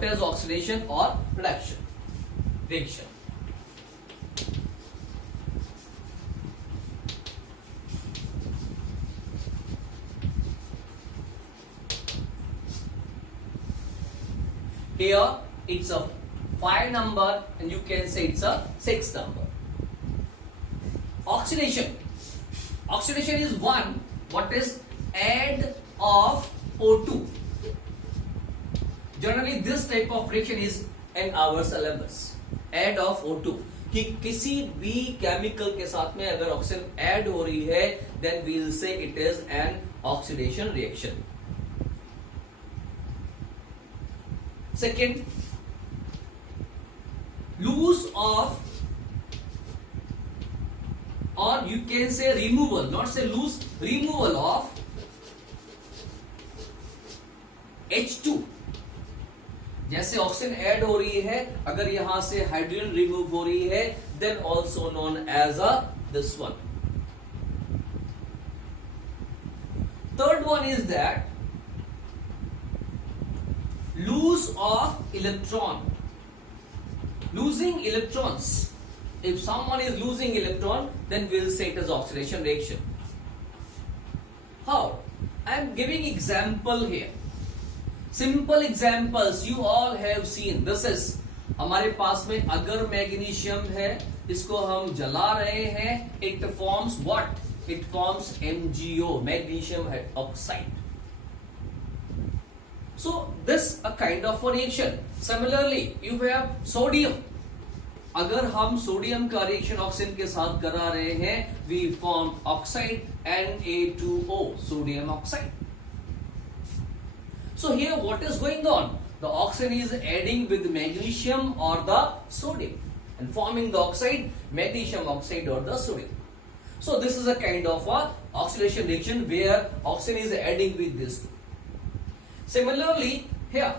what is oxidation or reduction reaction. Here it's a 5 number and you can say it's a 6 number. Oxidation. Oxidation is one what is add of O2. Generally this type of reaction is in our syllabus. Add of O2 कि किसी भी chemical के साथ में अगर oxygen add हो रही है then we will say it is an oxidation reaction. Second, loss of, or you can say removal, not say lose, removal of H2. जैसे ऑक्सीजन ऐड हो रही है, अगर यहां से हाइड्रोजन रिमूव हो रही है, then also known as a this one. Third one is that lose of electron. Losing electrons. If someone is losing electron, then we'll say it is oxidation reaction. How? I am giving example here. Simple examples you all have seen. This is हमारे पास में अगर magnesium है, इसको हम जला रहे हैं, it forms what? It forms MgO, magnesium oxide. So this a kind of a reaction. Similarly, you have sodium. अगर हम सोडियम का रिएक्शन ऑक्सीजन के साथ करा रहे हैं, we form oxide Na2O, sodium oxide. So here what is going on? The oxygen is adding with magnesium or the sodium and forming the oxide, magnesium oxide or the sodium. So this is a kind of a oxidation reaction where oxygen is adding with this two. Similarly here,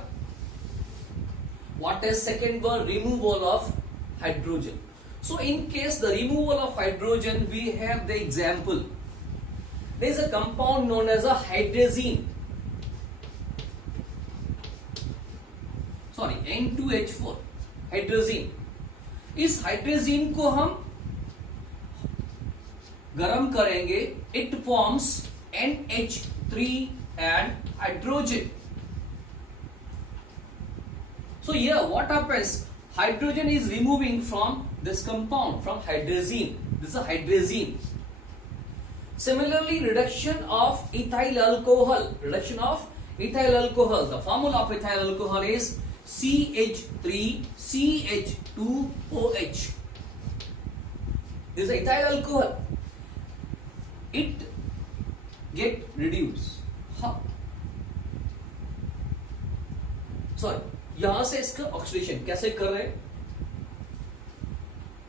what is second one? Removal of hydrogen. So in case the removal of hydrogen, we have the example. There is a compound known as a hydrazine. Sorry, N2H4, hydrazine. इस hydrazine को हम गरम करेंगे, it forms NH3 and hydrogen. So here what happens? Hydrogen is removing from this compound, from hydrazine. This is a hydrazine. Similarly, reduction of ethyl alcohol. Reduction of ethyl alcohol. The formula of ethyl alcohol is CH3CH2OH. This is ethyl alcohol. It get reduced. How? Sorry, यहां से इसका oxidation कैसे कर रहे हैं?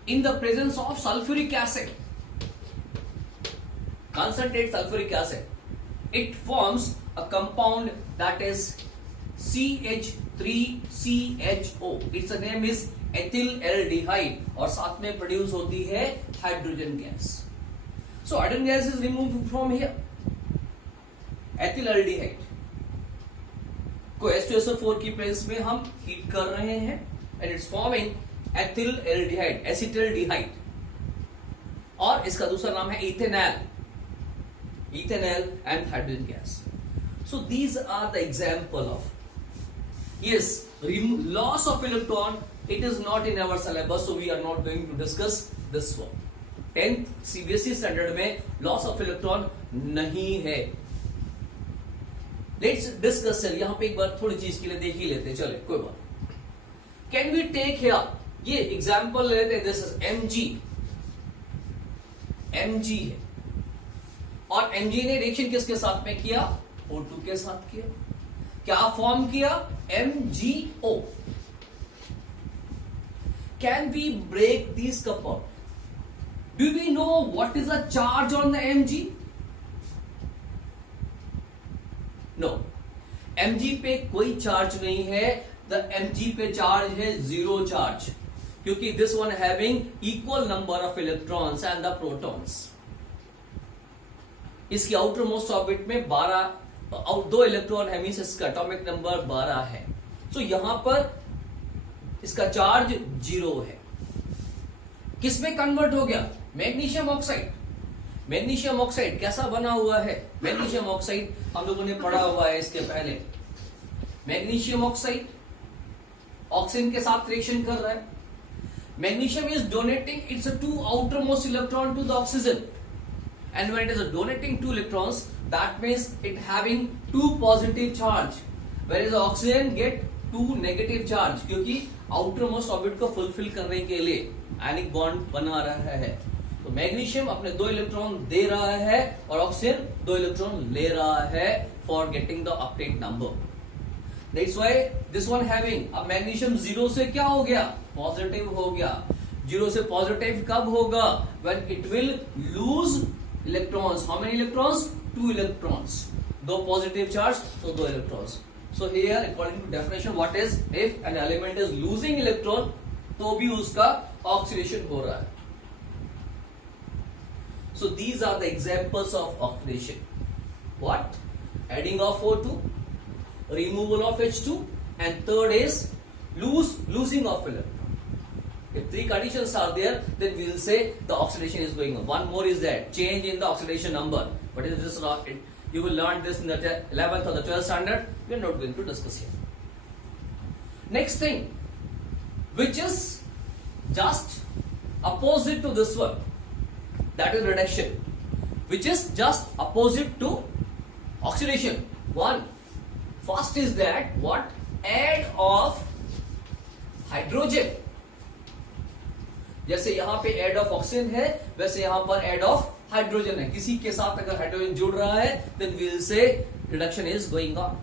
In the presence of sulfuric acid, concentrated sulfuric acid, it forms a compound that is CH3CHO. Its name is ethylaldehyde और साथ में प्रोड्यूस होती है hydrogen gas. So hydrogen gas is removed from here. ethylaldehyde को H2SO4 की presence में हम heat कर रहे हैं and it's forming ethylaldehyde, acetaldehyde. और इसका दूसरा नाम है ethanal and hydrogen gas. So these are the example of, yes, loss of electron. It is not in our syllabus, so we are not going to discuss this one. 10th CBSE standard में loss of electron नहीं है. Let's discuss it. यहाँ पे एक बार थोड़ी चीज के लिए देख ही लेते हैं. चले कोई बात. Can we take here? ये एग्जाम्पल लेते हैं. This is Mg है और Mg ने रिएक्शन किसके साथ में किया? O2 के साथ किया. क्या फॉर्म किया? MgO. Can we break these couple? Do we know what is the charge on the Mg? No. Mg पे कोई चार्ज नहीं है. The Mg पे चार्ज है जीरो चार्ज, क्योंकि this one having equal number of electrons and the protons. इसकी outer most orbit में 12 दो इलेक्ट्रॉन है, मींस इसका एटॉमिक नंबर 12 है. सो यहां पर इसका चार्ज 0 है। किस में कन्वर्ट हो गया? Magnesium oxide. मैग्नीशियम ऑक्साइड कैसा बना हुआ है? मैग्नीशियम ऑक्साइड हम लोगों ने पढ़ा हुआ है इसके पहले। मैग्नीशियम ऑक्साइड ऑक्सीजन के साथ रिएक्शन कर रहा है। Magnesium is donating its two outermost electron to the oxygen, and when it is donating 2 electrons, that means it having 2 positive charge, whereas oxygen get 2 negative charge, क्योंकि outermost orbit को fulfill करने के लिए ionic bond बना रहा है। तो magnesium अपने 2 इलेक्ट्रॉन दे रहा है और ऑक्सीजन 2 इलेक्ट्रॉन ले रहा है for getting the octet number. That's why this one having, अब मैग्नीशियम 0 से क्या हो गया? पॉजिटिव हो गया। 0 से पॉजिटिव कब होगा? when it will lose electrons. How many electrons? 2 electrons. 2 positive charge, so 2 electrons. So here according to definition, what is, if an element is losing electron, तो भी उसका oxidation हो रहा है। So these are the examples of oxidation. What? Adding of O2, removal of H2, and third is losing of electron. If 3 conditions are there, then we will say the oxidation is going on. One more is that change in the oxidation number. But it is just not, you will learn this in the 11th or the 12th standard. We are not going to discuss here. Next thing, which is just opposite to this one, that is reduction. Which is just opposite to oxidation. One, first is that what? Add of hydrogen. जैसे यहां पे add of oxygen है, वैसे यहां पर add of hydrogen है। किसी के साथ अगर हाइड्रोजन जुड़ रहा है, then we will say reduction is going on.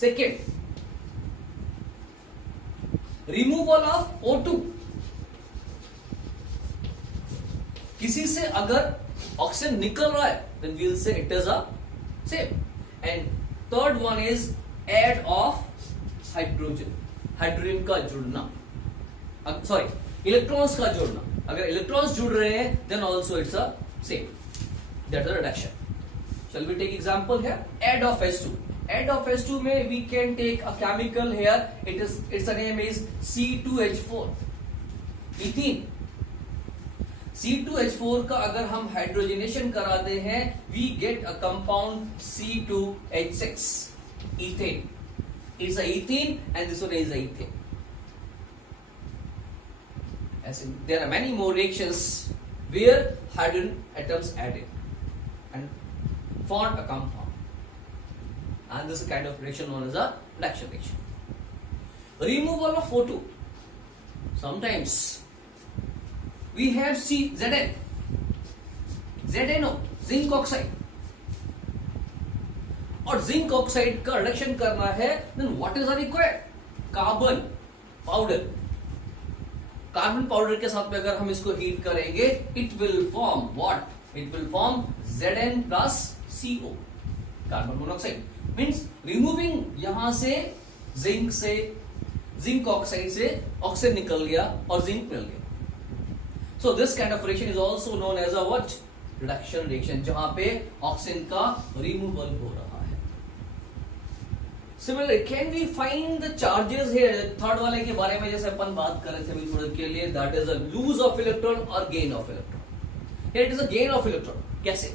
Second, removal of O2। किसी से अगर ऑक्सीजन निकल रहा है, then we will say it is a same. And third one is add of hydrogen. Hydrogen का जुड़ना, सॉरी इलेक्ट्रॉन्स का जुड़ना। अगर इलेक्ट्रॉन्स जुड़ रहे हैं, then also it's a same, that is reduction. Shall we take example here? Add of H2। Add of H2 में we can take a chemical here, it's name is C2H4, ethene. C2H4 का अगर हम hydrogenation कराते हैं, we get a compound C2H6, ethane. It's a ethene and this one is a ethane. As in, there are many more reactions where hydrogen atoms added and form a compound, and this is a kind of reaction known as a reduction reaction. Removal of O2. Sometimes we have Zn, ZnO, zinc oxide, और zinc oxide का reduction करना है, then what is required? Carbon powder. Carbon powder के साथ में अगर हम इसको हीट करेंगे, it will form what? It will form Zn plus CO, carbon monoxide. Means removing यहां से जिंक ऑक्साइड से ऑक्सीजन निकल गया और जिंक मिल गया। So this kind of reaction is also known as a what? Reduction reaction, जहां पे ऑक्सीजन का रिमूवल हो रहा है। Similarly, can we find the charges here? Third वाले के बारे में जैसे अपन बात कर रहे थे अभी थोड़ी के लिए, that is a lose of electron or gain of electron. Here it is a gain of electron. कैसे?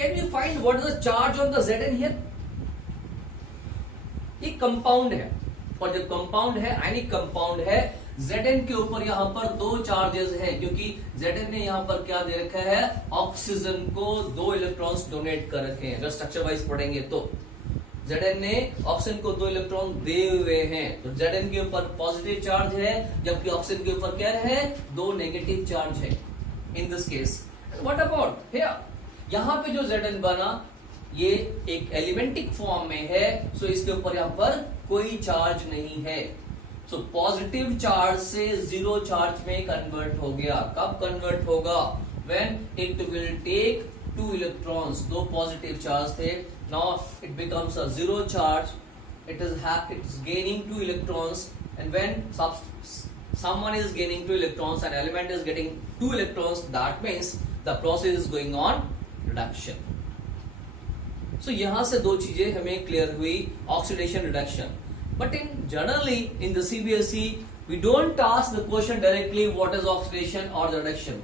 Can we find what is the charge on the Zn here? ये कंपाउंड है, और जब कंपाउंड है, आयनिक कंपाउंड है, Zn के ऊपर यहां पर 2 चार्जेस हैं, क्योंकि Zn ने यहां पर क्या दे रखा है? ऑक्सीजन को 2 इलेक्ट्रॉन्स डोनेट कर रखे हैं। अगर स्ट्रक्चर वाइज पढ़ेंगे तो Zn ने ऑक्सीजन को 2 इलेक्ट्रॉन दे हुए हैं, तो Zn के ऊपर पॉजिटिव चार्ज है, जबकि ऑक्सीजन के ऊपर क्या है? 2 नेगेटिव चार्ज है। In this case what about here? यहां पे जो Zn बना, ये एक एलिमेंटिक फॉर्म में है, सो इसके ऊपर यहां पर कोई चार्ज नहीं है। सो पॉजिटिव चार्ज से 0 चार्ज में कन्वर्ट हो गया। कब कन्वर्ट होगा? When it will take 2 electrons. 2 positive charge थे, now it becomes a 0 charge. It's gaining 2 electrons, and when someone is gaining 2 electrons, an element is getting 2 electrons, that means the process is going on reduction. सो यहां से दो चीजें हमें clear हुई, oxidation reduction. But in generally in the CBSE we don't ask the question directly what is oxidation or the reduction.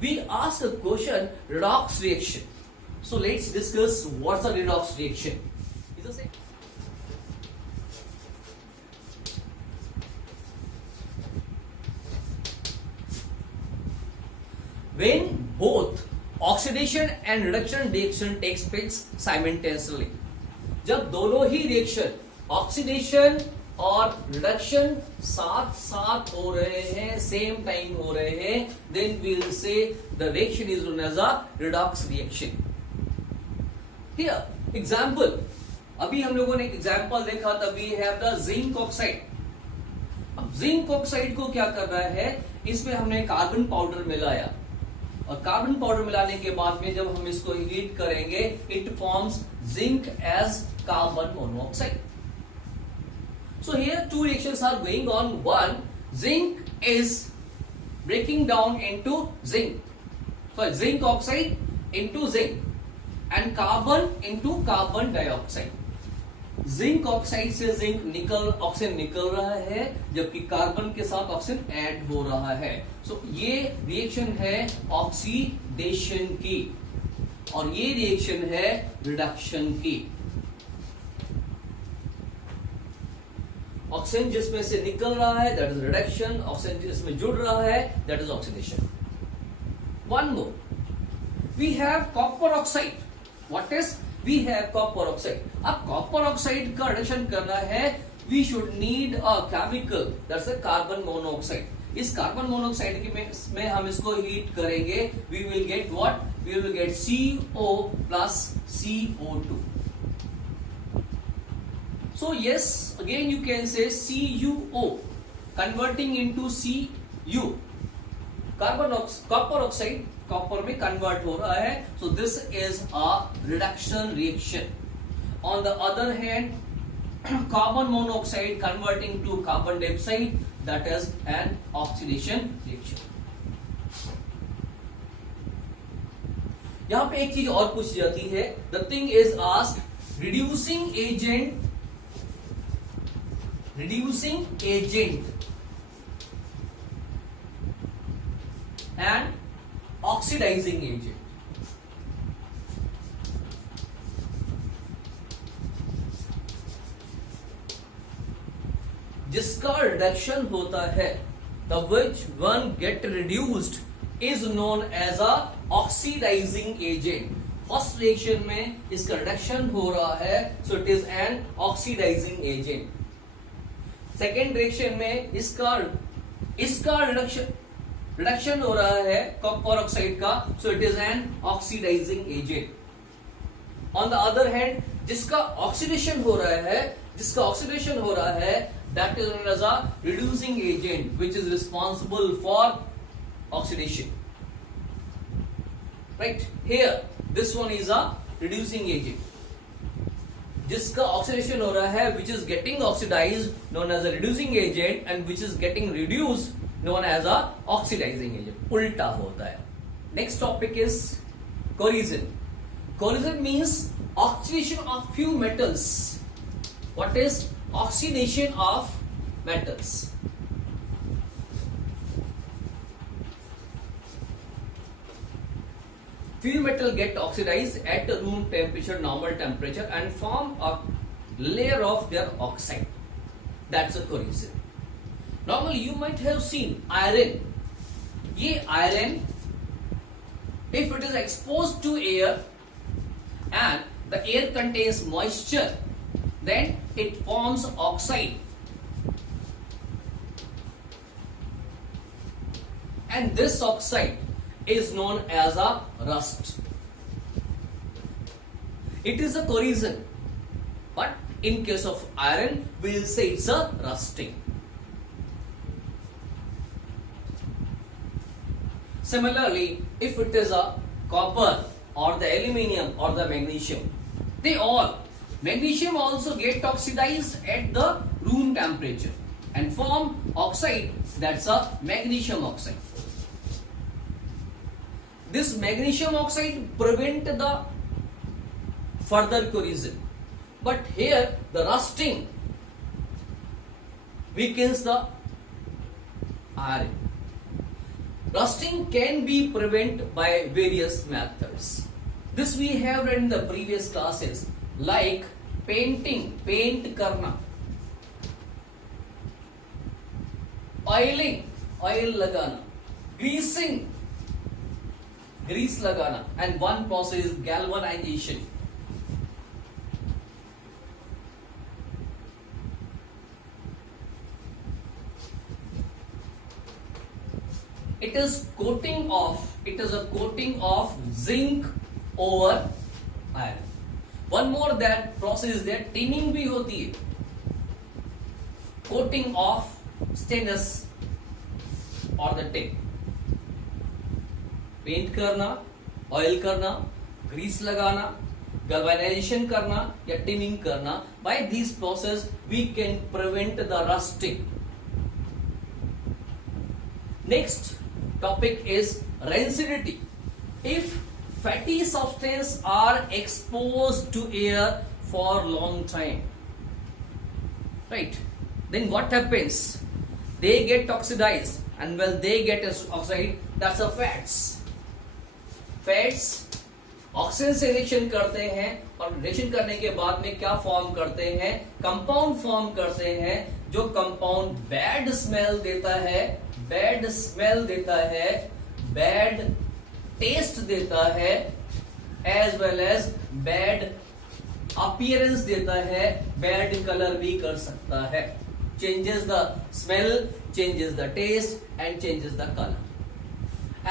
We ask the question redox reaction. So let's discuss what's the redox reaction. Is the same. When both oxidation and reduction reaction takes place simultaneously, जब दोनों ही reaction oxidation और reduction साथ साथ हो रहे हैं, same time हो रहे हैं, then we will say the reaction is known as a redox reaction. Here example, अभी हम लोगों ने एक एग्जांपल देखा था, we have the zinc oxide. अब जिंक ऑक्साइड को क्या कर रहा है, इसमें हमने कार्बन पाउडर मिलाया और कार्बन पाउडर मिलाने के बाद में जब हम इसको हीट करेंगे, it forms zinc as carbon monoxide. So here two reactions are going on. One, zinc is breaking down into zinc. Sorry, zinc oxide into zinc and carbon into carbon dioxide. Zinc oxide से zinc निकल oxygen निकल रहा है, जबकि carbon के साथ oxygen add हो रहा है. सो ये रिएक्शन है ऑक्सीडेशन की और ये रिएक्शन है रिडक्शन की. ऑक्सीजन जिसमें से निकल रहा है दैट इज रिडक्शन, ऑक्सीजन जिसमें जुड़ रहा है that is oxidation. One more, we have copper oxide. What is, we have copper oxide. अब कॉपर ऑक्साइड का रिडक्शन करना है, we should need a chemical that's a carbon monoxide. इस carbon monoxide में हम इसको हीट करेंगे, we will get what, we will get CO plus CO2. So yes, again you can say CuO converting into Cu. Copper oxide copper में convert हो रहा है. So this is a reduction reaction. On the other hand, carbon monoxide converting to carbon dioxide, that is an oxidation reaction. यहां पे एक चीज और पूछी जाती है. The thing is asked, reducing agent and oxidizing agent. जिसका रिडक्शन होता है, the which one get reduced is known as a oxidizing agent. First reaction में इसका रिडक्शन हो रहा है, so it is an oxidizing agent. Second reaction में इसका रिडक्शन हो रहा है कॉपर ऑक्साइड का, so it is an oxidizing agent. On the other hand जिसका ऑक्सीडेशन हो रहा है that is known as a reducing agent which is responsible for oxidation. Right, here this one is a reducing agent. जिसका oxidation हो रहा है which is getting oxidized known as a reducing agent and which is getting reduced known as a oxidizing agent. उल्टा होता है. Next topic is corrosion. Corrosion means oxidation of few metals. What is oxidation of metals? Few metal get oxidized at room temperature, normal temperature, and form a layer of their oxide. That's a corrosion. Normally, you might have seen iron. ये iron, if it is exposed to air and the air contains moisture, then it forms oxide. And this oxide is known as a rust. It is a corrosion, but in case of iron, we will say it's a rusting. Similarly, if it is a copper or the aluminium or the magnesium, magnesium also get oxidized at the room temperature and form oxide, that's a magnesium oxide. This magnesium oxide prevent the further corrosion. But here the rusting weakens the iron. Rusting can be prevented by various methods. This we have read in the previous classes, like painting, paint karna, oiling, oil lagana, greasing, grease lagana, and one process is galvanization. It is a coating of zinc over iron. One more that process is there, tinning भी होती है, coating of stainless or the tin. Paint करना, oil करना, grease लगाना, galvanization करना या tinning करना. By these process we can prevent the rusting. Next topic is rancidity. If fatty substances are exposed to air for long time, right, then what happens? They get oxidized, and when they get oxide, that's a fats. Fats oxygen से reaction करते हैं और reaction करने के बाद में क्या form करते हैं? कंपाउंड फॉर्म करते हैं, जो कंपाउंड बैड स्मेल देता है, बैड स्मेल देता है, बैड टेस्ट देता है, as well as bad appearance देता है, बैड कलर भी कर सकता है. Changes the smell, changes the taste and changes the colour.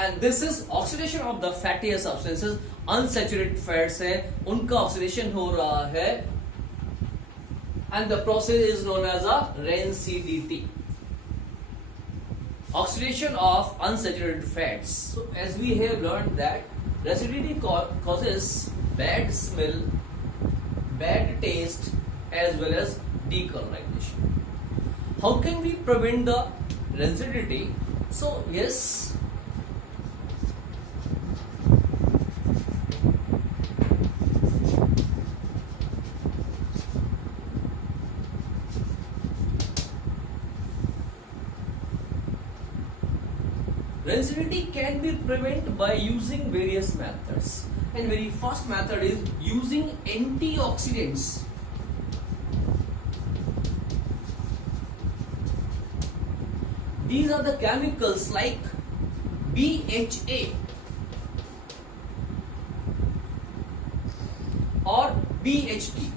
And this is oxidation of the fattier substances. Unsaturated fats है, उनका oxidation हो रहा है, and the process is known as a rancidity. Oxidation of unsaturated fats. So as we have learned that rancidity causes bad smell, bad taste, as well as decolorization. How can we prevent the rancidity? So yes, rancidity can be prevented by using various methods, and very first method is using antioxidants. These are the chemicals like BHA or BHT.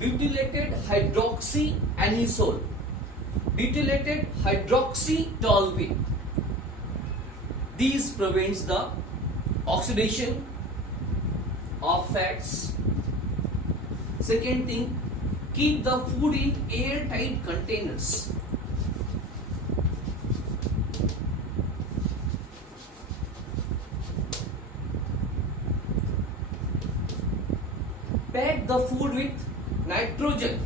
Butylated hydroxyanisole, butylated hydroxytoluene. These prevents the oxidation of fats. Second thing, keep the food in airtight containers. Pack the food with nitrogen.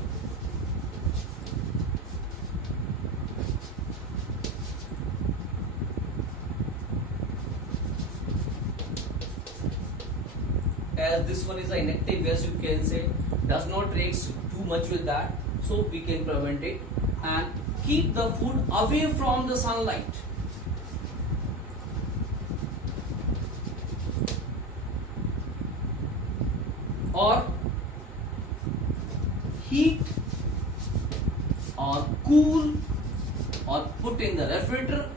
As this one is an inactive gas, you can say, does not react too much with that, so we can prevent it. And keep the food away from the sunlight. Or heat or cool or put in the refrigerator.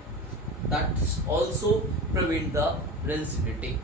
That's also prevent the rancidity.